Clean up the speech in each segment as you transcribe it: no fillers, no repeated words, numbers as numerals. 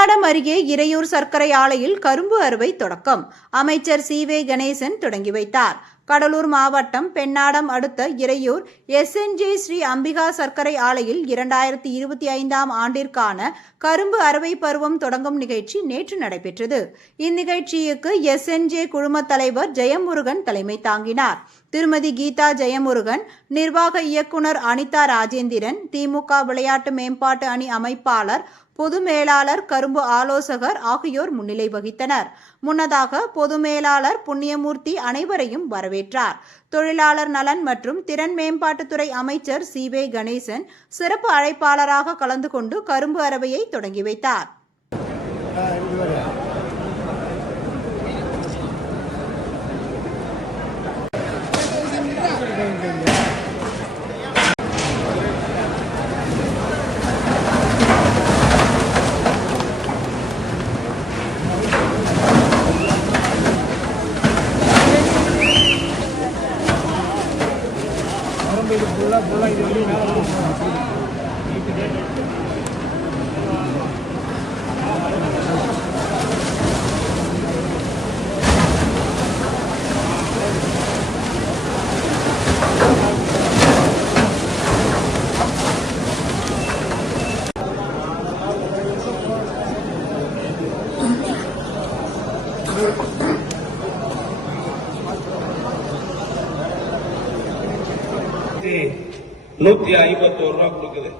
பெண்ணாடம் அருகே இறையூர் சர்க்கரை ஆலையில் கரும்பு அறுவை தொடக்கம். அமைச்சர் சி.வே. கணேசன் தொடங்கி வைத்தார். கடலூர் மாவட்டம் பெண்ணாடம் அடுத்த இறையூர் SNJ ஸ்ரீ அம்பிகா சர்க்கரை ஆலையில் 2025ஆம் ஆண்டிற்கான கரும்பு அறுவை பருவம் தொடங்கும் நிகழ்ச்சி நேற்று நடைபெற்றது. இந்நிகழ்ச்சிக்கு SNJ குழும தலைவர் ஜெயமுருகன் தலைமை தாங்கினார். திருமதி கீதா ஜெயமுருகன், நிர்வாக இயக்குனர் அனிதா ராஜேந்திரன், திமுக விளையாட்டு மேம்பாட்டு அணி அமைப்பாளர், பொது மேலாளர், கரும்பு ஆலோசகர் ஆகியோர் முன்னிலை வகித்தனர். முன்னதாக பொது மேலாளர் புண்ணியமூர்த்தி அனைவரையும் வரவேற்றார். தொழிலாளர் நலன் மற்றும் திறன் மேம்பாட்டுத்துறை அமைச்சர் சி.வே. கணேசன் சிறப்பு அழைப்பாளராக கலந்து கொண்டு கரும்பு அறுவையை தொடங்கி வைத்தார். $151 கொடுக்குது.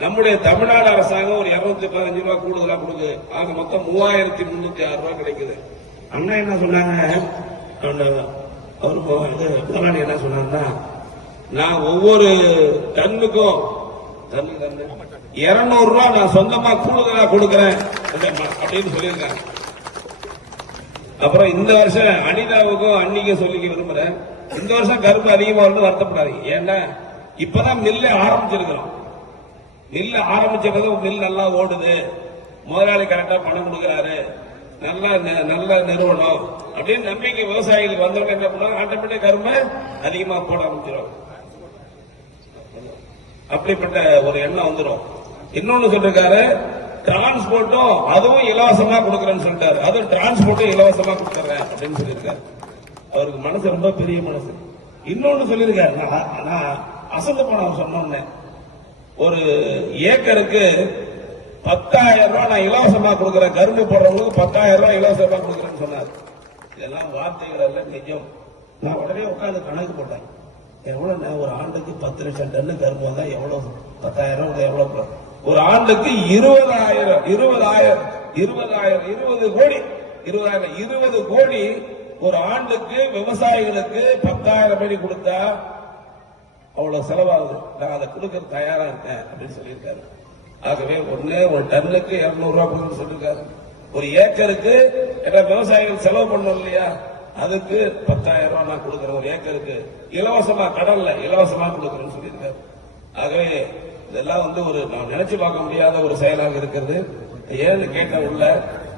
நம்முடைய தமிழ்நாடு அரசாங்கம் ஒரு $215 கூடுதலா கொடுக்குது. ஆக மொத்தம் $3306 கிடைக்குது. அண்ணா என்ன சொன்னாங்க, அவரு என்ன சொன்னாங்கன்னா, நான் ஒவ்வொரு டன்னுக்கும் $200 நான் சொந்தமா கூடுதலா கொடுக்கிறேன் அப்படின்னு சொல்லியிருக்காங்க. அப்புறம் இந்த வருஷம் அனிதாவுக்கும் அன்னிக்கும் சொல்லிக்க விரும்புறேன், இந்த வருஷம் கரும்பு அதிகமா இருந்து வருத்தப்படாதீங்க. ஏன்னா இப்பதான் மில்ல ஆரம்பிச்சிருக்கிறோம். மில்ல ஆரம்பிச்சது மில் நல்லா ஓடுது, முதலாளி கரெக்டா பணம் கொடுக்கிறாரு, நல்ல நிறுவனம் அப்படின்னு நம்பிக்கை விவசாயிகளுக்கு வந்தவங்க என்ன பண்ணுவாங்க, ஆட்டோமேட்டிக் கரும்பு அதிகமா போட ஆரம்பிச்சிடும். அப்படிப்பட்ட ஒரு எண்ணம் வந்துடும். இன்னொன்னு சொல்லிருக்காரு, டிரான்ஸ்போர்ட்டும் அதுவும் இலவசமா கொடுக்கறேன்னு சொல்லிட்டாரு. அதுவும் டிரான்ஸ்போர்ட்டும் இலவசமா கொடுத்துறேன் அப்படின்னு சொல்லியிருக்காரு. அவருக்கு மனசு ரொம்ப பெரிய மனசு. இன்னொன்னு சொல்லியிருக்காரு, நான் அசந்து போன சொன்னோன்னு, ஒரு ஏக்கருக்கு $10,000 நான் இலவசமா கொடுக்கறேன், கரும்பு போடுறவங்களுக்கு $10,000 இலவசமா கொடுக்கறேன்னு சொன்னார். இதெல்லாம் வார்த்தைகள் அல்ல, நிஜம். நான் உடனே உட்காந்து கணக்கு போட்டேன், எவ்வளவு ஒரு ஆண்டுக்கு 10 லட்சம் டன்னு கரும்பு வந்தா எவ்வளவு, 10,000 எவ்வளவு, ஒரு ஆண்டுக்கு 20 கோடி ஒரு ஆண்டுக்கு விவசாயிகளுக்கு 10,000 கோடி கொடுத்தா அவ்வளவு செலவாகுது. நான் அதை கொடுக்க தயாரா இருக்கேன் அப்படின்னு சொல்லியிருக்காரு. ஆகவே ஒரு டன்னுக்கு $200 கொடுக்கணும்னு சொல்லியிருக்காரு. ஒரு ஏக்கருக்கு விவசாயிகள் செலவு பண்ணணும் இல்லையா, அதுக்கு $10,000 நான் கொடுக்கிறேன். ஒரு ஏக்கருக்கு இலவசமா, கடல்ல இலவசமா கொடுக்கறேன்னு சொல்லியிருக்காரு. ஆகவே இதெல்லாம் ஒரு நான் நினைச்சு பார்க்க முடியாத ஒரு செயலாக இருக்கிறது. ஏன்னு கேட்க உள்ள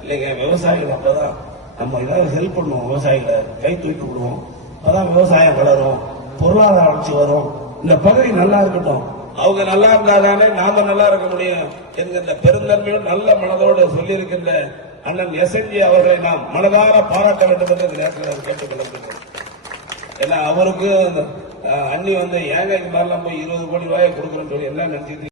இல்லைங்க, விவசாயிகள் அப்பதான் நம்ம ஏதாவது ஹெல்ப் பண்ணுவோம், விவசாயிகளை கை தூக்கி விடுவோம், அப்பதான் விவசாயம் வளரும், பொருளாதார வளர்ச்சி வரும், இந்த பகுதி நல்லா இருக்கட்டும், அவங்க நல்லா இருந்தாதானே நாம நல்லா இருக்க முடியும் என்கிற பெருந்தன்மையோடு நல்ல மனதோடு சொல்லியிருக்கின்ற அண்ணன் SNJ அவர்களை நாம் மனதார பாராட்ட வேண்டும் என்று இந்த நேரத்தில் கேட்டுக்கொள்கிறோம். ஏன்னா அவருக்கு அன்னி ஏங்க இது மாதிரிலாம் போய் 20 கோடி ரூபாயை கொடுக்குறேன்னு சொல்லி எல்லாம் நினைச்சிட்டு